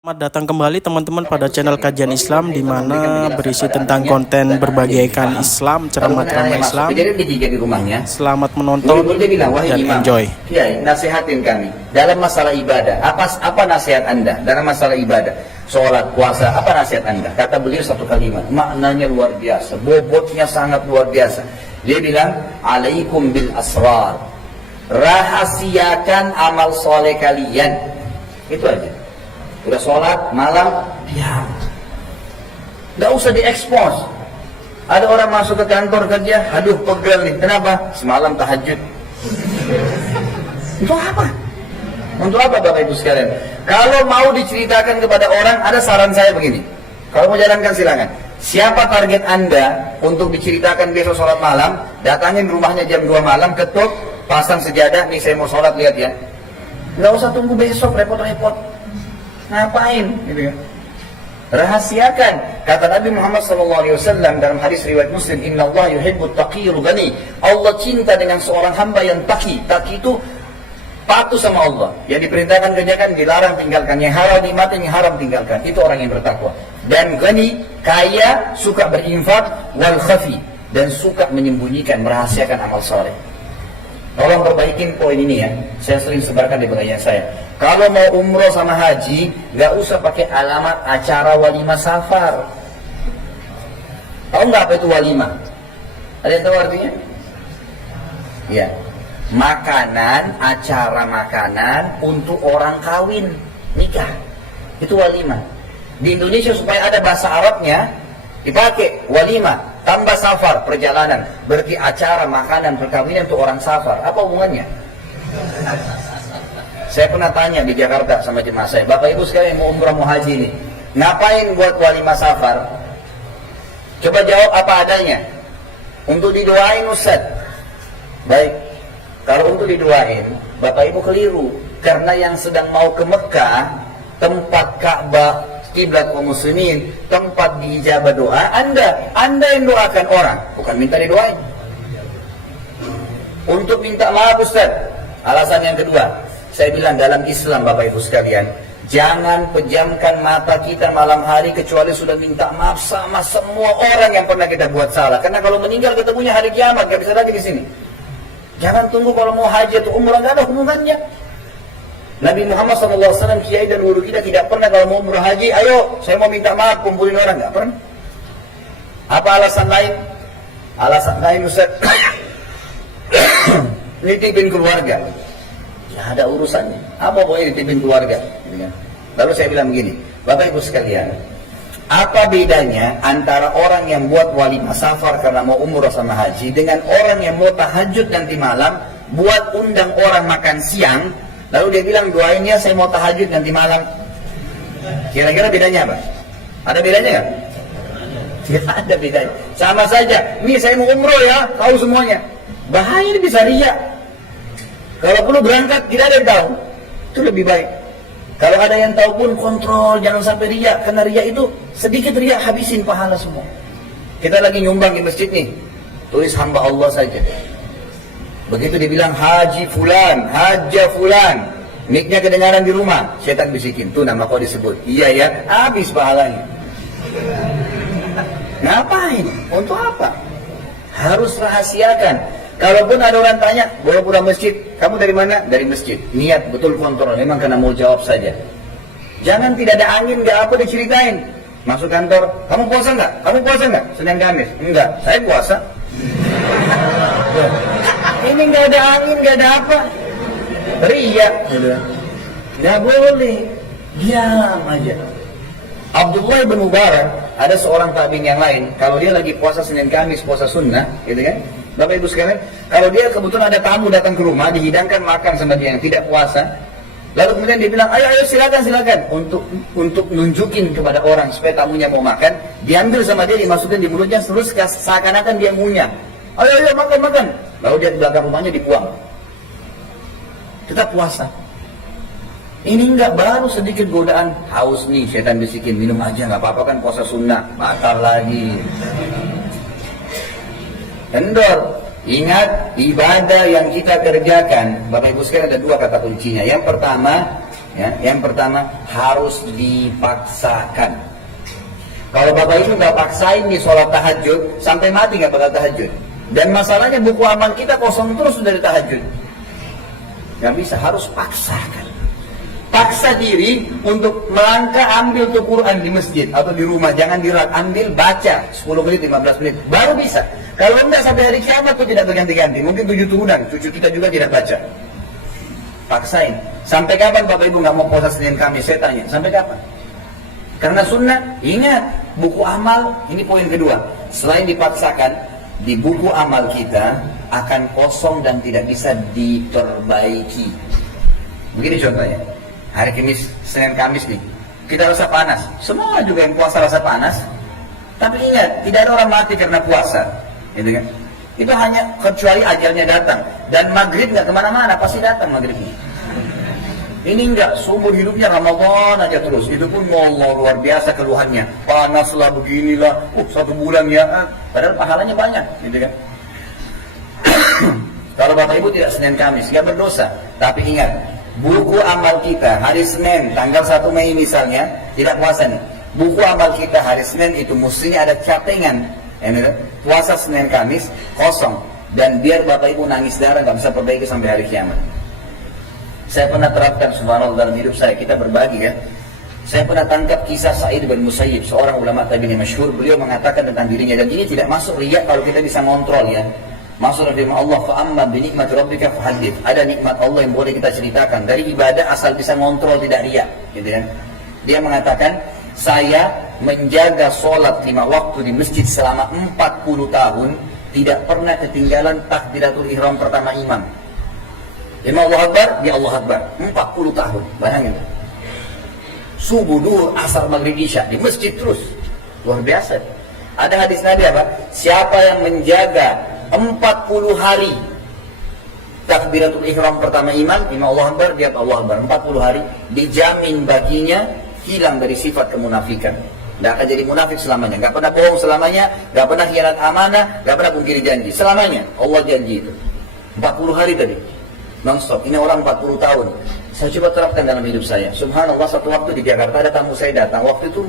Selamat datang kembali teman-teman pada channel Kajian Islam di mana berisi tentang konten berbagaikan Islam, ceramah-ceramah Islam. Selamat menonton dan enjoy. Ya, nasihatin kami dalam masalah ibadah. Apa nasihat Anda dalam masalah ibadah? Sholat, puasa, apa nasihat Anda? Kata beliau satu kalimat, maknanya luar biasa, bobotnya sangat luar biasa. Dia bilang, alaikum bil asrar. Rahasiakan amal soleh kalian. Itu aja. Udah sholat malam, diam, nggak usah diekspos. Ada orang masuk ke kantor kerja, aduh pegel nih, kenapa? Semalam tahajud. Untuk apa? Untuk apa Bapak Ibu sekalian? Kalau mau diceritakan kepada orang, ada saran saya begini. Kalau mau jalankan silakan. Siapa target Anda untuk diceritakan besok sholat malam? Datangin rumahnya jam 2 malam, ketuk, pasang sejadah, nih saya mau sholat, lihat ya. Nggak usah tunggu besok, repot-repot. Ngapain? Gitu kan? Rahasiakan. Kata Nabi Muhammad SAW dalam hadis riwayat Muslim, Inna Allah yuhibbut taqiyul ghani. Allah cinta dengan seorang hamba yang taqi. Taqi itu patuh sama Allah. Yang diperintahkan kerjakan, dilarang tinggalkan. Yang halal nikmatin, yang haram tinggalkan. Itu orang yang bertakwa. Dan ghani, kaya, suka berinfak, wal khafi, dan suka menyembunyikan, merahasiakan amal soleh. Tolong perbaikin poin ini ya. Saya sering sebarkan di pengajian saya. Kalau mau umroh sama haji, nggak usah pakai alamat acara walimah safar. Tahu nggak apa itu walimah? Ada yang tahu artinya? Ya, makanan, acara makanan untuk orang kawin, nikah. Itu walimah. Di Indonesia supaya ada bahasa Arabnya, dipakai walimah tambah safar, perjalanan. Berarti acara makanan perkawinan untuk orang safar. Apa hubungannya? Saya pernah tanya di Jakarta sama jemaah saya, Bapak Ibu sekalian mau umrah mau haji nih, ngapain buat walimah safar? Coba jawab apa adanya. Untuk didoain Ustaz. Baik, kalau untuk didoain, Bapak Ibu keliru. Karena yang sedang mau ke Mekah, tempat Ka'bah, kiblat kaum muslimin, tempat diijabah doa, Anda yang doakan orang, bukan minta didoain. Untuk minta maaf Ustaz. Alasan yang kedua, saya bilang dalam Islam Bapak Ibu sekalian, jangan pejamkan mata kita malam hari kecuali sudah minta maaf sama semua orang yang pernah kita buat salah. Karena kalau meninggal ketemunya hari kiamat, gak bisa lagi di sini. Jangan tunggu kalau mau haji atau umrah, gak ada hubungannya. Nabi Muhammad SAW, kiai dan guru kita tidak pernah kalau mau umrah haji, ayo saya mau minta maaf, kumpulin orang, gak pernah. Apa alasan lain? Alasan lain Ustaz, nitipin keluarga. Ya ada urusannya. Apa boleh ditipin keluarga? Lalu saya bilang begini, Bapak Ibu sekalian, apa bedanya antara orang yang buat walimah safar karena mau umrah sama haji dengan orang yang mau tahajud nanti malam, buat undang orang makan siang, lalu dia bilang doainnya saya mau tahajud nanti malam. Kira-kira bedanya apa? Ada bedanya nggak? Tidak ada bedanya. Sama saja. Nih saya mau umrah ya, tahu semuanya. Bahaya bisa riak. Kalau perlu berangkat, tidak ada yang tahu. Itu lebih baik. Kalau ada yang tahu pun kontrol, jangan sampai riak. Karena riak itu, sedikit riak habisin pahala semua. Kita lagi nyumbang di masjid nih. Tulis hamba Allah saja. Begitu dibilang haji fulan, haja fulan. Mic-nya kedengaran di rumah. Setan bisikin, tuh nama kau disebut. Iya ya, habis pahalanya. Ngapain? Untuk apa? Harus rahasiakan. Kalaupun ada orang tanya, boleh pulang masjid, kamu dari mana? Dari masjid. Niat betul kontrol, memang karena mau jawab saja. Jangan tidak ada angin, nggak apa diceritain. Masuk kantor, kamu puasa nggak? Kamu puasa nggak? Senin Kamis? Enggak, saya puasa. Ini nggak ada angin, nggak ada apa. Riak, nggak boleh. Diam aja. Abdullah bin Mubarak, ada seorang tabi'in yang lain, kalau dia lagi puasa Senin Kamis, puasa sunnah, gitu kan? Bapak Ibu sekalian, kalau dia kebetulan ada tamu datang ke rumah, dihidangkan makan sama dia yang tidak puasa, lalu kemudian dia bilang, ayo silakan, untuk nunjukin kepada orang supaya tamunya mau makan, diambil sama dia, dimasukin di mulutnya, terus seakan-akan dia ngunyah. Ayo makan. Lalu dia di belakang rumahnya dibuang. Tetap puasa. Ini enggak, baru sedikit godaan, haus nih, setan bisikin, minum aja, nggak apa-apa kan puasa sunnah, batal lagi. Kendor, ingat ibadah yang kita kerjakan, Bapak Ibu sekalian ada dua kata kuncinya. Yang pertama, Ya, yang pertama harus dipaksakan. Kalau bapak ibu nggak paksain di sholat tahajud, sampai mati nggak bakal tahajud. Dan masalahnya buku amal kita kosong terus dari tahajud. Nggak bisa, harus paksakan. Paksa diri untuk melangkah ambil tuh Quran di masjid atau di rumah, jangan dirak, ambil baca 10 menit, 15 menit, baru bisa. Kalau enggak sampai hari kiamat tuh tidak berganti-ganti, mungkin 7 turunan, cucu kita juga tidak baca. Paksain. Sampai kapan Bapak Ibu nggak mau puasa Senin Kamis? Saya tanya, sampai kapan? Karena sunnah, ingat, buku amal, ini poin kedua. Selain dipaksakan, di buku amal kita akan kosong dan tidak bisa diperbaiki. Begini contohnya, hari Kamis, Senin Kamis nih, kita rasa panas. Semua juga yang puasa rasa panas. Tapi ingat, tidak ada orang mati karena puasa. Gitu kan? Itu hanya kecuali ajalnya datang. Dan maghrib nggak kemana-mana, pasti datang maghribnya. Ini enggak, seumur hidupnya Ramadan aja terus. Itu pun Allah luar biasa keluhannya. Panaslah beginilah, 1 bulan ya. Padahal pahalanya banyak, gitu kan. Kalau Bapak Ibu tidak Senin Kamis, nggak berdosa. Tapi ingat, buku amal kita hari Senin, tanggal 1 Mei misalnya, tidak puasa nih. Buku amal kita hari Senin itu mestinya ada catengan. Puasa Senin Kamis, kosong. Dan biar Bapak Ibu nangis darah, nggak bisa perbaiki sampai hari kiamat. Saya pernah terapkan subhanallah dalam hidup saya, kita berbagi ya. Saya pernah tangkap kisah Sa'id bin Musayyib, seorang ulama tabi'in yang masyhur. Beliau mengatakan tentang dirinya, dan ini tidak masuk riya kalau kita bisa ngontrol ya. Masuk firman Allah, fa'amma binikmati rabbika fahaddits. Ada nikmat Allah yang boleh kita ceritakan dari ibadah asal bisa ngontrol, tidak riya, gitu kan. Dia mengatakan, saya menjaga sholat 5 waktu di masjid selama 40 tahun, tidak pernah ketinggalan takbiratul ihram pertama imam. Imam Allah Akbar, dia Allah Akbar 40 tahun, bayangin. Subuh, duhur, asar, maghrib, isya di masjid terus. Luar biasa. Ada hadis Nabi apa? Siapa yang menjaga 40 hari takbiratul ihram pertama imam, Imam Allah Akbar, dia Allah Akbar 40 hari, dijamin baginya hilang dari sifat kemunafikan. Tidak akan jadi munafik selamanya, nggak pernah bohong selamanya, nggak pernah khianat amanah, nggak pernah pungkiri janji selamanya. Allah janji itu 40 hari tadi non-stop. Ini orang 40 tahun. Saya coba terapkan dalam hidup saya. Subhanallah, satu waktu di Jakarta ada tamu saya datang. Waktu itu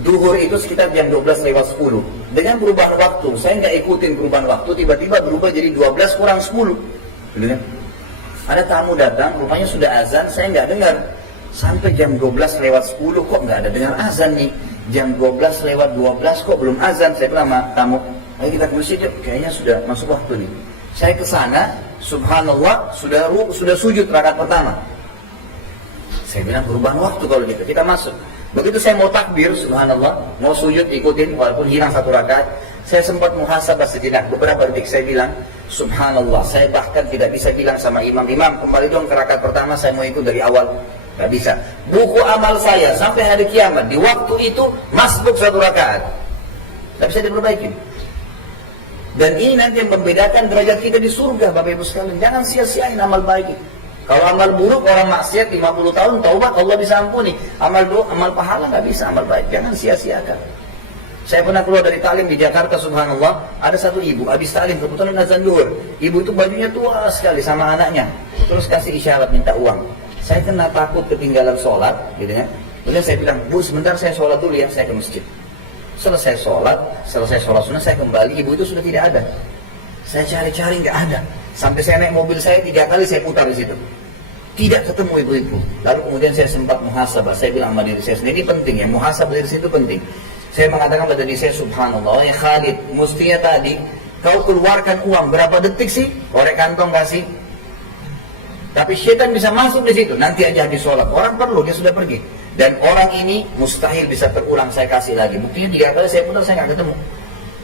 duhur itu sekitar jam 12:10. Dengan perubahan waktu, saya nggak ikutin perubahan waktu, tiba-tiba berubah jadi 12 kurang 10. Gitu kan? Ada tamu datang, rupanya sudah azan, saya nggak dengar. Sampai jam 12:10 kok nggak ada dengar azan nih. Jam 12:12 kok belum azan. Saya bilang sama tamu, ayo kita ke masjid yuk, kayaknya sudah masuk waktu nih. Saya ke sana, subhanallah, sudah sujud rakaat pertama. Saya bilang perubahan waktu kalau gitu, kita masuk. Begitu saya mau takbir, subhanallah, mau sujud ikutin walaupun hilang 1 rakaat, saya sempat muhasabah sejenak. Beberapa detik saya bilang, subhanallah, saya bahkan tidak bisa bilang sama imam, kembali dong ke rakaat pertama, saya mau ikut dari awal. Gak bisa. Buku amal saya sampai hari kiamat di waktu itu masbuk 1 rakaat. Gak bisa diperbaiki. Dan ini nanti yang membedakan derajat kita di surga, Bapak Ibu sekalian. Jangan sia-siain amal baik. Kalau amal buruk, orang maksiat 50 tahun taubat, Allah bisa ampuni. Amal pahala nggak bisa, amal baik. Jangan sia-siakan. Saya pernah keluar dari talim di Jakarta, subhanallah. Ada satu ibu, habis talim, kebetulan azan duhur. Ibu itu bajunya tua sekali sama anaknya. Terus kasih isyarat minta uang. Saya kena takut ketinggalan sholat, gitu ya. Kemudian saya bilang, Bu, sebentar saya sholat dulu ya, saya ke masjid. Selesai sholat sunnah, saya kembali, ibu itu sudah tidak ada. Saya cari-cari nggak ada. Sampai saya naik mobil saya 3 kali saya putar di situ. Tidak ketemu ibu-ibu. Lalu kemudian saya sempat muhasabah. Saya bilang sama diri saya sendiri, ini penting ya, muhasabah diri saya itu penting. Saya mengatakan pada diri saya, subhanallah, ya Khalid, mestinya tadi kau keluarkan uang berapa detik sih? Korek kantong kasih. Tapi syaitan bisa masuk di situ. Nanti aja habis sholat. Orang perlu, dia sudah pergi. Dan orang ini mustahil bisa terulang, saya kasih lagi. Buktinya 3 kali saya putar, saya nggak ketemu.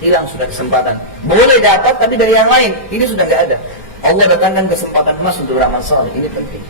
Hilang sudah kesempatan. Boleh dapat, tapi dari yang lain. Ini sudah nggak ada. Allah datangkan kesempatan emas untuk beramal saleh. Ini penting.